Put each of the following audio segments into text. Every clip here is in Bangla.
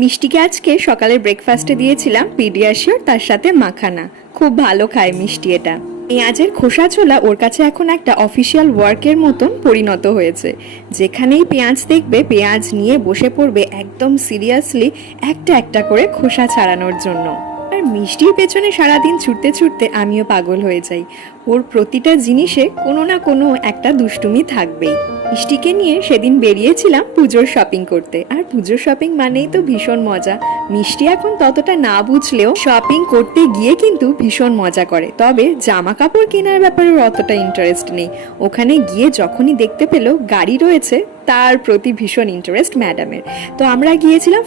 মিষ্টিকে আজকে সকালের ব্রেকফাস্টে দিয়েছিলাম পিডিয়াশিওর, তার সাথে মাখানা। খুব ভালো খায় মিষ্টি এটা। পেঁয়াজের খোসা ছোলা ওর কাছে এখন একটা অফিসিয়াল ওয়ার্কের মতন পরিণত হয়েছে। যেখানেই পেঁয়াজ দেখবে পেঁয়াজ নিয়ে বসে পড়বে একদম সিরিয়াসলি একটা একটা করে খোসা ছাড়ানোর জন্য। আর মিষ্টির পেছনে সারাদিন ছুটতে ছুটতে আমিও পাগল হয়ে যাই। ওর প্রতিটা জিনিসে কোনো না কোনো একটা দুষ্টুমি থাকবেই। মিষ্টিকে নিয়ে সেদিন বেরিয়েছিলাম পুজোর শপিং করতে। আর পুজোর শপিং মানেই তো ভীষণ মজা। মিষ্টি এখন ততটা না বুঝলেও শপিং করতে গিয়ে কিন্তু ভীষণ মজা করে। তবে জামা কাপড় কেনার ব্যাপারে অতটা ইন্টারেস্ট নেই। ওখানে গিয়ে যখনই দেখতে পেল গাড়ি রয়েছে তার প্রতি ভীষণ ইন্টারেস্ট ম্যাডামের। তো আমরা গিয়েছিলাম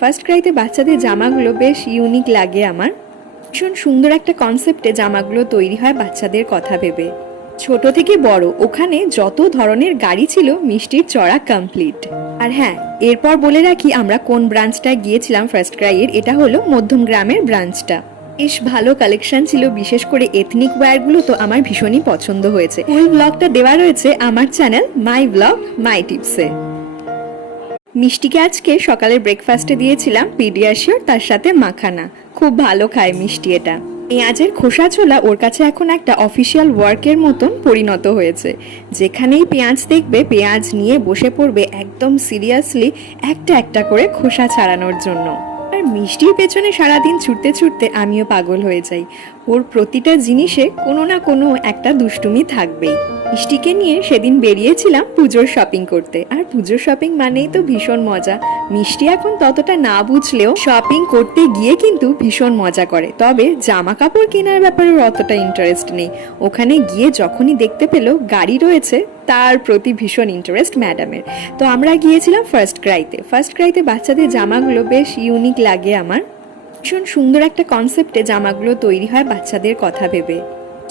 ফার্স্ট ক্রাইতে বাচ্চাদের জামাগুলো বেশ ইউনিক লাগে আমার। ভীষণ সুন্দর একটা কনসেপ্টে জামাগুলো তৈরি হয় বাচ্চাদের কথা ভেবে। ছোট থেকে বড় ওখানে যত ধরনের গাড়ি ছিল মিষ্টির চড়া কমপ্লিট। আর হ্যাঁ, এরপর বলে রাখি আমরা কোন ব্রাঞ্চটা গিয়েছিলাম ফার্স্ট ক্রাইয়ের। এটা হলো মধ্যম গ্রামের ব্রাঞ্চটা। বেশ ভালো কালেকশন ছিল, বিশেষ করে এথনিক ওয়্যারগুলো তো আমার ভীষণই পছন্দ হয়েছে। ফুল ব্লগটা দেওয়া রয়েছে আমার চ্যানেল মাই ব্লগ মাই টিপসে। মিষ্টিকে আজকে সকালের ব্রেকফাস্টে দিয়েছিলাম পিডিয়াশিওর, তার সাথে মাখানা। খুব ভালো খায় মিষ্টি এটা। পেঁয়াজের খোসা ছোলা ওর কাছে এখন একটা অফিসিয়াল ওয়ার্কের মতন পরিণত হয়েছে। যেখানেই পেঁয়াজ দেখবে পেঁয়াজ নিয়ে বসে পড়বে একদম সিরিয়াসলি একটা একটা করে খোসা ছাড়ানোর জন্য। আর মিষ্টির পেছনে সারাদিন ছুটতে ছুটতে আমিও পাগল হয়ে যাই। ওর প্রতিটা জিনিসে কোনো না কোনো একটা দুষ্টুমি থাকবেই। মিষ্টিকে নিয়ে সেদিন বেরিয়েছিলাম পুজোর শপিং করতে। আর পুজোর শপিং মানেই তো ভীষণ মজা। মিষ্টি এখন ততটা না বুঝলেও শপিং করতে গিয়ে কিন্তু ভীষণ মজা করে। তবে জামা কাপড় কেনার ব্যাপারে অতটা ইন্টারেস্ট নেই। ওখানে গিয়ে যখনই দেখতে পেল গাড়ি রয়েছে তার প্রতি ভীষণ ইন্টারেস্ট ম্যাডামের। তো আমরা গিয়েছিলাম ফার্স্ট ক্রাইতে বাচ্চাদের জামাগুলো বেশ ইউনিক লাগে আমার। ভীষণ সুন্দর একটা কনসেপ্টে জামাগুলো তৈরি হয় বাচ্চাদের কথা ভেবে।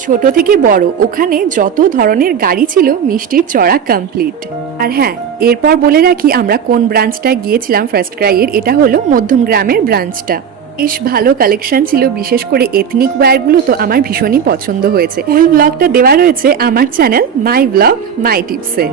ছোট থেকে বড় ওখানে যত ধরনের গাড়ি ছিল মিষ্টির চড়া কমপ্লিট। আর হ্যাঁ, এরপর বলে রাখি আমরা কোন ব্রাঞ্চটা গিয়েছিলাম ফার্স্ট ক্রাইয়ের। এটা হলো মধ্যম গ্রামের ব্রাঞ্চটা। বেশ ভালো কালেকশন ছিল, বিশেষ করে এথনিক ওয়্যারগুলো তো আমার ভীষণই পছন্দ হয়েছে। ফুল ব্লগটা দেওয়া রয়েছে আমার চ্যানেল মাই ব্লগ মাই টিপসে।